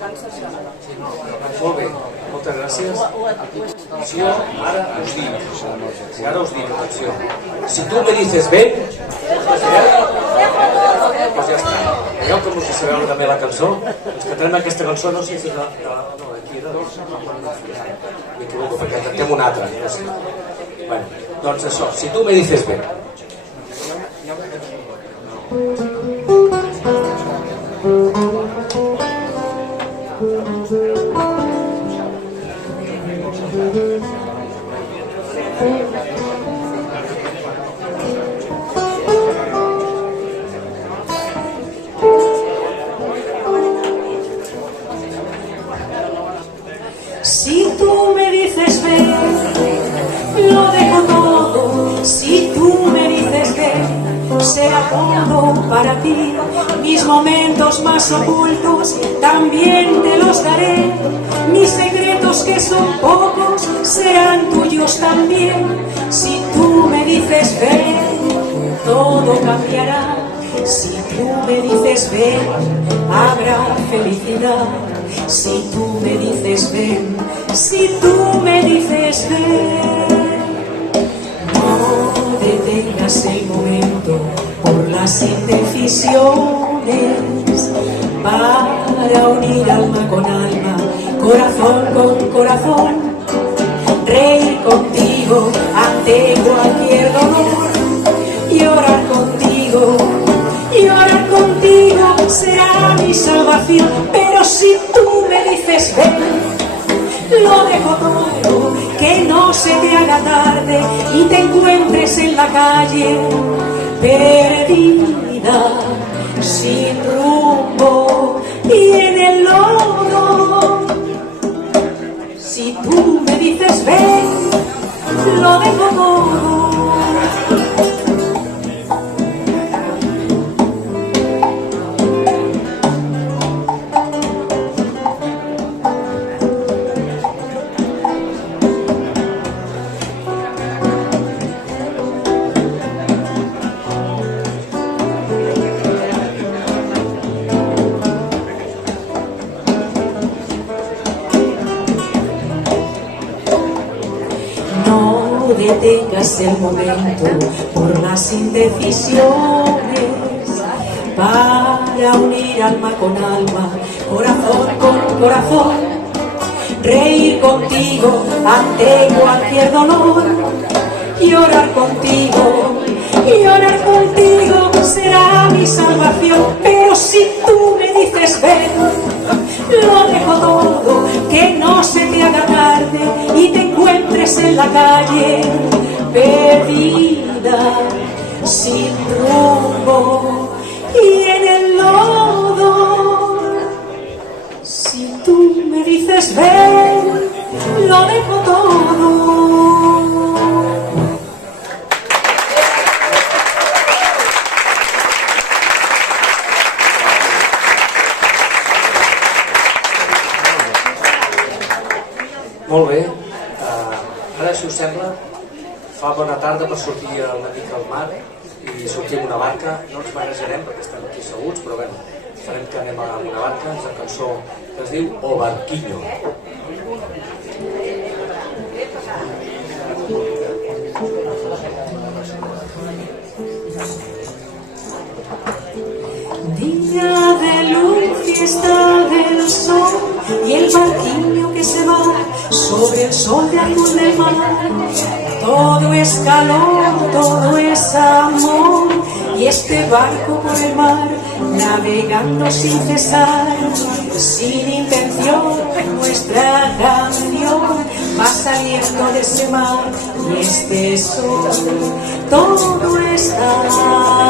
Molt bé, moltes gràcies. Atenció, ara us dic, atenció. Si tu me dices ven, pues ja està. Veieu com us hi sabeu també la cançó? Ens cantarem aquesta cançó, no sé si és de... No, aquí era... M'equivoco, perquè cantem una altra. Bueno, doncs això, si tu me dices ven. Si tú me dices ven, lo dejo todo. Si tú me dices ven, será todo para ti. Mis momentos más ocultos también te los daré. Mis secretos que son pocos serán tuyos también. Si tú me dices ven, todo cambiará. Si tú me dices ven, habrá felicidad. Si tú me dices ven, si tú me dices ven, no detengas el momento por las indecisiones, para unir alma con alma, corazón con corazón, reír contigo ante cualquier dolor, llorar contigo será mi salvación. Pero si tú me dices ven, lo dejo todo, que no se te haga tarde y te encuentres en la calle perdida, sin rumbo y en el lodo. Si tú me dices ven, lo dejo todo. Detengas el momento por las indecisiones, para unir alma con alma, corazón con corazón, reír contigo ante cualquier dolor, llorar contigo será mi salvación. Pero si tú me dices ven, lo dejo todo, que no se te haga tarde y te encuentres en la calle perdida, sin rumbo y en el lodo. Si tú me dices ven, lo dejo todo. Molt bé, ara si us sembla fa bona tarda per sortir una mica al mar i sortir amb una barca. No ens marejarem perquè estem aquí asseguts, però bé, farem que anem amb una barca. És una cançó que es diu O Barquillo. Día de luz, fiesta del sol, y el barquillo que se va sobre el sol de azul del mar. Todo es calor, todo es amor, y este barco por el mar, navegando sin cesar, sin intención, nuestra canción va saliendo de ese mar. Y este sol, todo está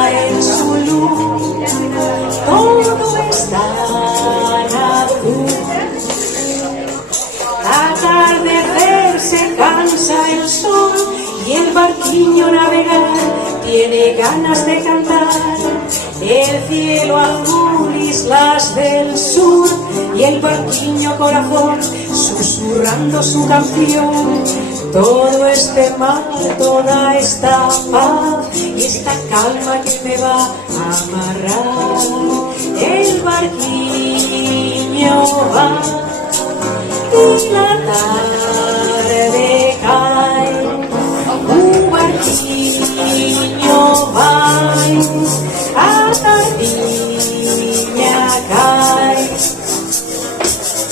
en su luz, todo está azul. Atardecer se cansa el sol y el barquillo navegar tiene ganas de cantar. El cielo azul, islas del sur, y el barquillo corazón susurrando su canción. Todo este mar, toda esta paz y esta calma que me va a amarrar. El barquillo va y la tarde cae, un barquillo va a Sardinia cae.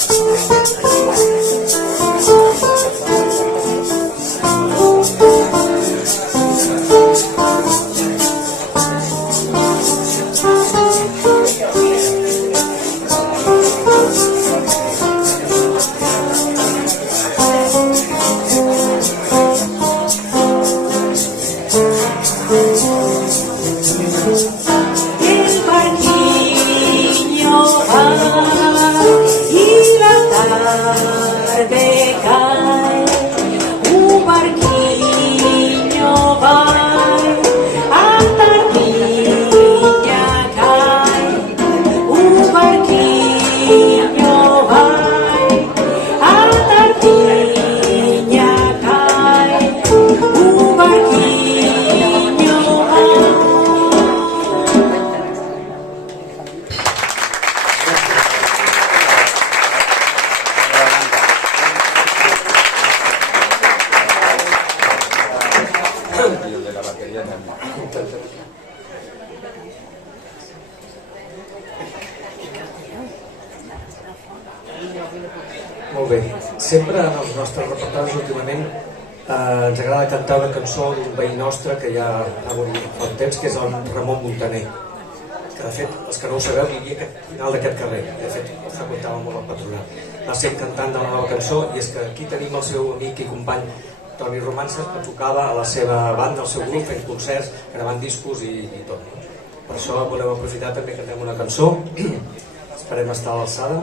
El barquillo va y la tarde cae, un barquillo va a Sardinia cae, un barquillo va a Sardinia cae, un barquillo va. Molt bé. Sempre en els nostres reportatges últimament ens agrada cantar una cançó d'un veí nostre que ja ha morit fa un temps, que és el Ramon Muntaner, que de fet, els que no ho sabeu, vivia al final d'aquest carrer. De fet, el freqüentava molt el patronat. Va ser cantant de la nova cançó, i és que aquí tenim el seu amic i company Toni Romances, que tocava a la seva banda, al seu grup, fent concerts, gravant discos i tot. Per això volem aprofitar també que cantem una cançó. Esperem estar a l'alçada.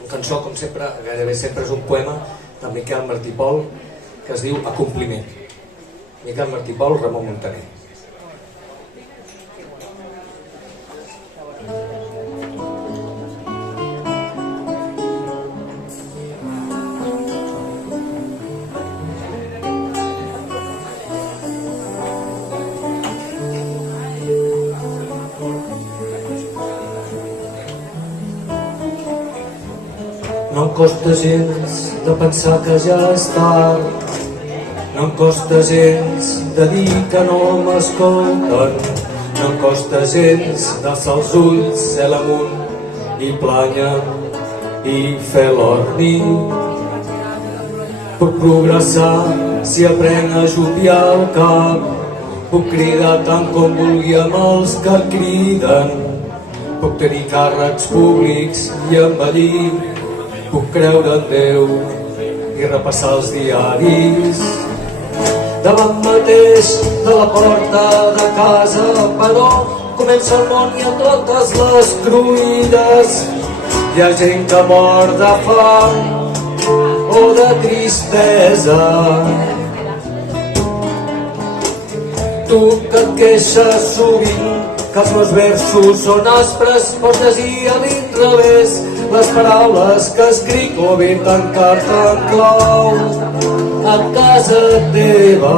Una cançó, com sempre, gairebé sempre és un poema de Miquel Martí Pol, que es diu Acompliment. Miquel Martí Pol, Ramon Muntaner. No em costa gens de pensar que ja és tard, no em costa gens de dir que no m'escolten, no em costa gens d'alçar els ulls cel amunt i planya i fer l'orni. Puc progressar si aprenc a joviar el cap, puc cridar tant com vulgui amb els que criden, puc tenir càrrecs públics i envellir, puc creure en Déu i repassar els diaris. Davant mateix de la porta de casa, però comença el món i a totes les cruïlles hi ha gent que mor de fam o de tristesa. Tu que et queixes sovint que els meus versos són aspres, pots llegir a l'inrevés les paraules que escric o bé tancar-te en clau a casa teva.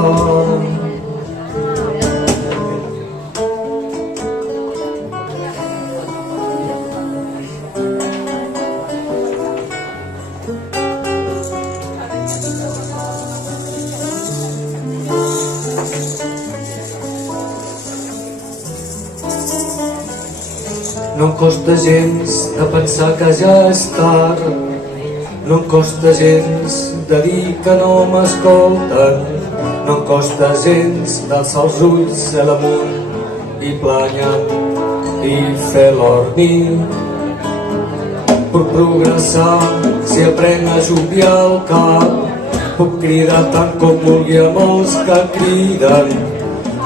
No em costa gens de pensar que ja és tard, no em costa gens de dir que no m'escolten, no em costa gens d'alçar els ulls cel amunt i planya i fer l'orni. Puc progressar si aprenc a joviar el cap, puc cridar tant com vulgui amb els que criden,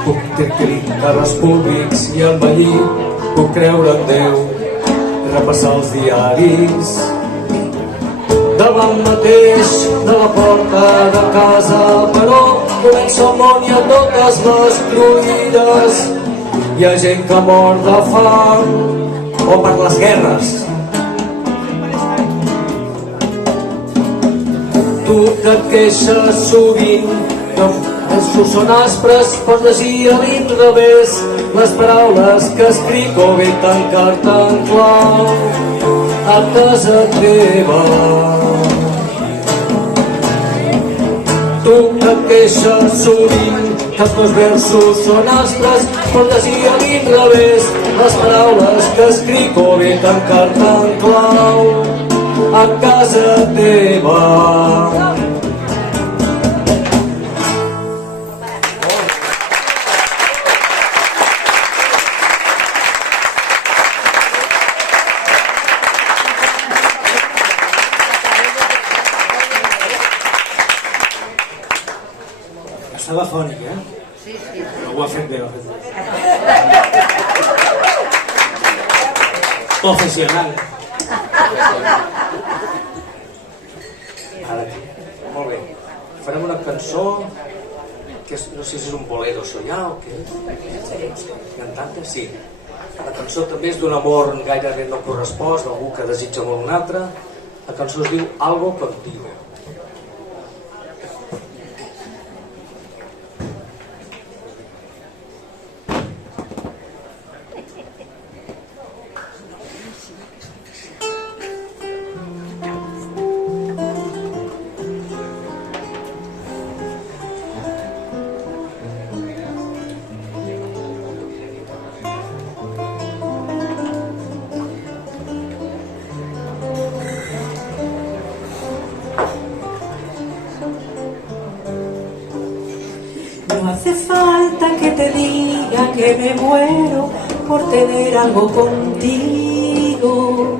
puc tenir càrrecs públics i envellir, puc creure en Déu i repassar els diaris. Davant mateix de la porta de casa, però comença el món i a totes les cruïlles hi ha gent que mor de fam o per les guerres. Tu que et queixes sovint que els versos són aspres, pots llegir a l'inrevés les paraules que escric o bé tancar-te en clau a casa teva. Tu que queixes sovint que els meus versos són aspres, però llegia a l'inrevés les paraules que escric o bé en carta en clau a casa teva. Estava fònic, Sí. Però ho ha fet bé, Professional. Ara, molt bé. Farem una cançó que és, no sé si és un bolero això ja o què. Cantante? Sí. La cançó també és d'un amor gairebé no correspost, d'algú que desitja molt un altre. La cançó es diu Algo Contigo. No hace falta que te diga que me muero por tener algo contigo.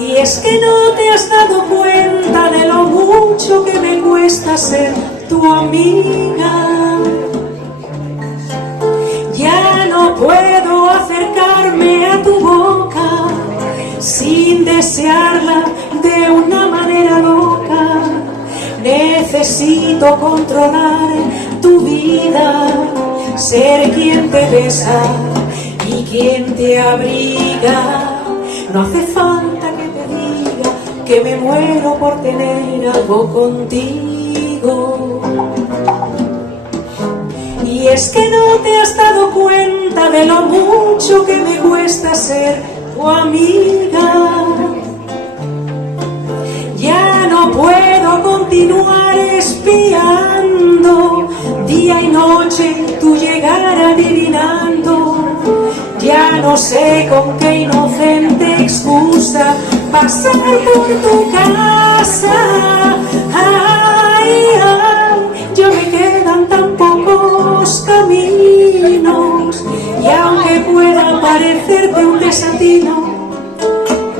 Y es que no te has dado cuenta de lo mucho que me cuesta ser tu amiga. Ya no puedo acercarme a tu boca sin desearla de una manera loca. Necesito controlar tu vida, ser quien te besa y quien te abriga. No hace falta que te diga que me muero por tener algo contigo. Y es que no te has dado cuenta de lo mucho que me cuesta ser tu amiga. Ya no puedo continuar espiando día y noche tu llegar adivinando. Ya no sé con qué inocente excusa pasar por tu casa. Ay, ay, ya me quedan tan pocos caminos y aunque pueda parecerte un desatino,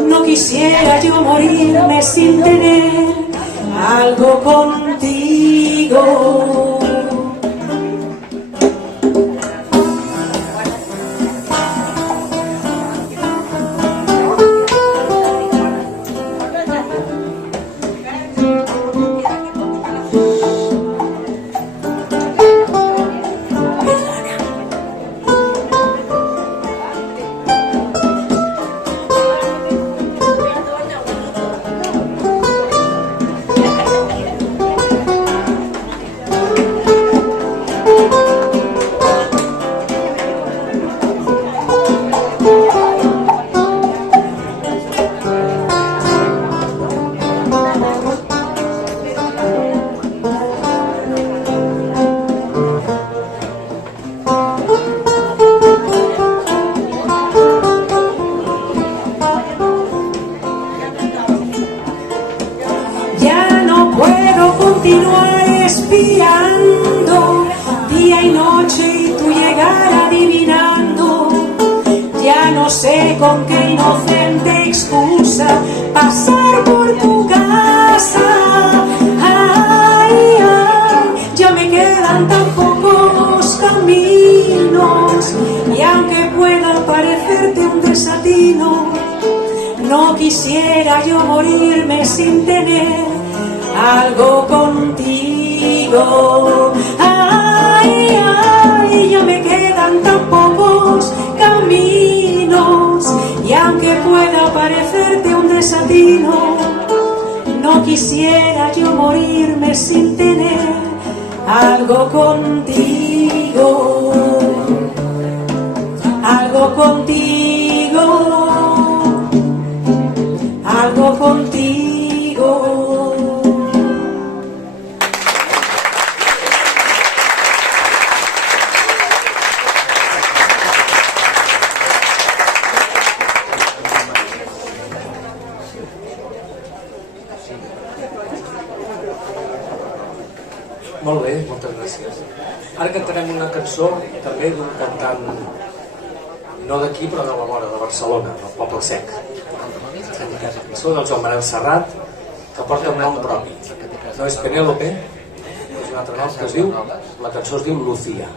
no quisiera yo morirme sin tener algo contigo. Continuar espiando día y noche y tu llegar adivinando. Ya no sé con qué inocente excusa pasar por tu casa. Ay, ay, ya me quedan tan pocos caminos y aunque pueda parecerte un desatino, no quisiera yo morirme sin tener algo contigo. Ay, ay, ya me quedan tan pocos caminos y aunque pueda parecerte un desatino, no quisiera yo morirme sin tener algo contigo. Algo contigo. Gràcies. Ara cantarem una cançó també d'un cantant no d'aquí però de la vora, de Barcelona, del Poble Sec. La cançó del Joan Manel Serrat, que porta un nom propi. No és Penélope, és un altre nom que es diu, la cançó es diu Lucía.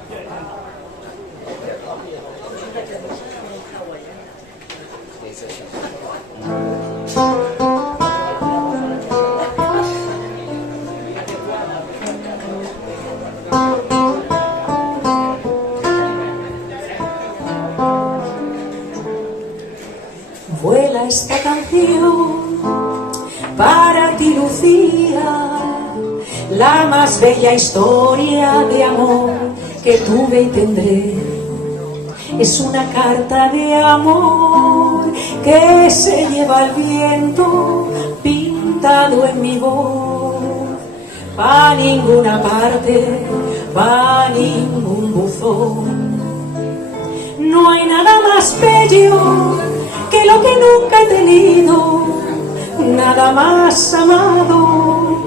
Vuela esta canción para ti, Lucía, la más bella historia de amor que tuve y tendré. Es una carta de amor que se lleva el viento pintado en mi voz. Pa' ninguna parte, pa' ningún buzón. No hay nada más bello que lo que nunca he tenido, nada más amado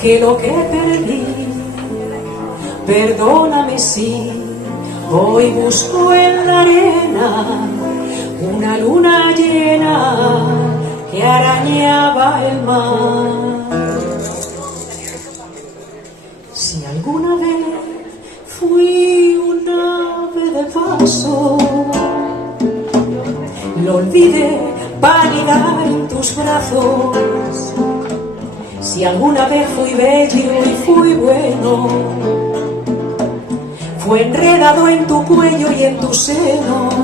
que lo que perdí. Perdóname si hoy busco en la arena una luna llena que arañaba el mar. Si alguna vez fui un ave de paso, lo olvidé para ligar en tus brazos. Si alguna vez fui bello y fui bueno, fue enredado en tu cuello y en tus senos.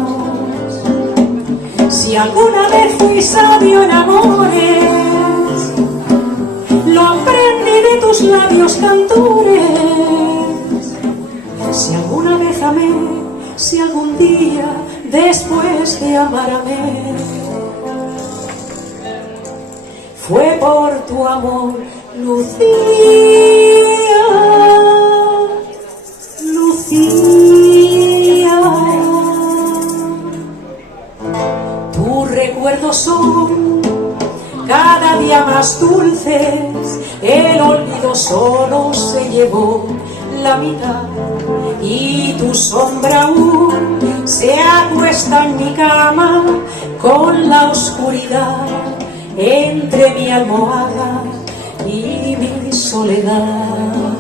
Si alguna vez fui sabio en amores, lo aprendí de tus labios cantores. Si alguna vez amé, si algún día después de amarme, fue por tu amor, Lucía, Lucía. Tus recuerdos son cada día más dulces, el olvido solo se llevó la mitad y tu sombra aún se acuesta en mi cama con la oscuridad entre mi almohada y mi soledad.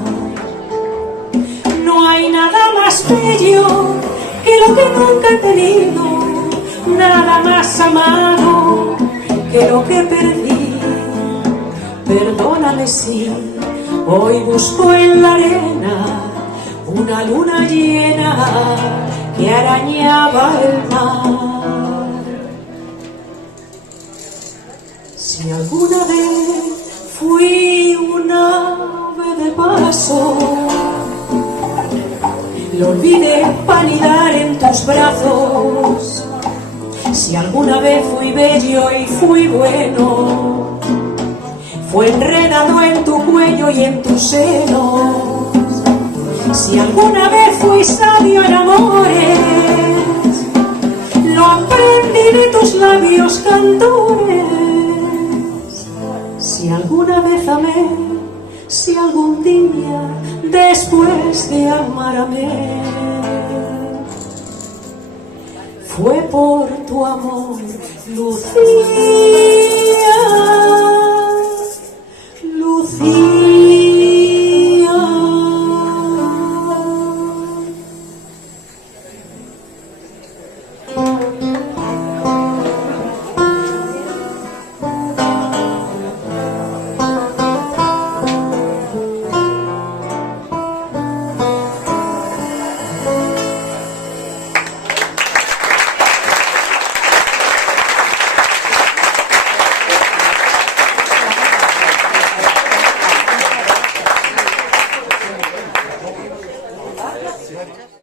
No hay nada más bello que lo que nunca he tenido, nada más amado que lo que perdí. Perdóname si hoy busco en la arena una luna llena que arañaba el mar. Si alguna vez fui un ave de paso, lo olvidé palidar en tus brazos. Si alguna vez fui bello y fui bueno, fue enredado en tu cuello y en tus senos. Si alguna vez fui sabio en amores, lo aprendí de tus labios cantores. Si alguna vez amé, si algún día después de amarme, fue por tu amor, Lucía, Lucía.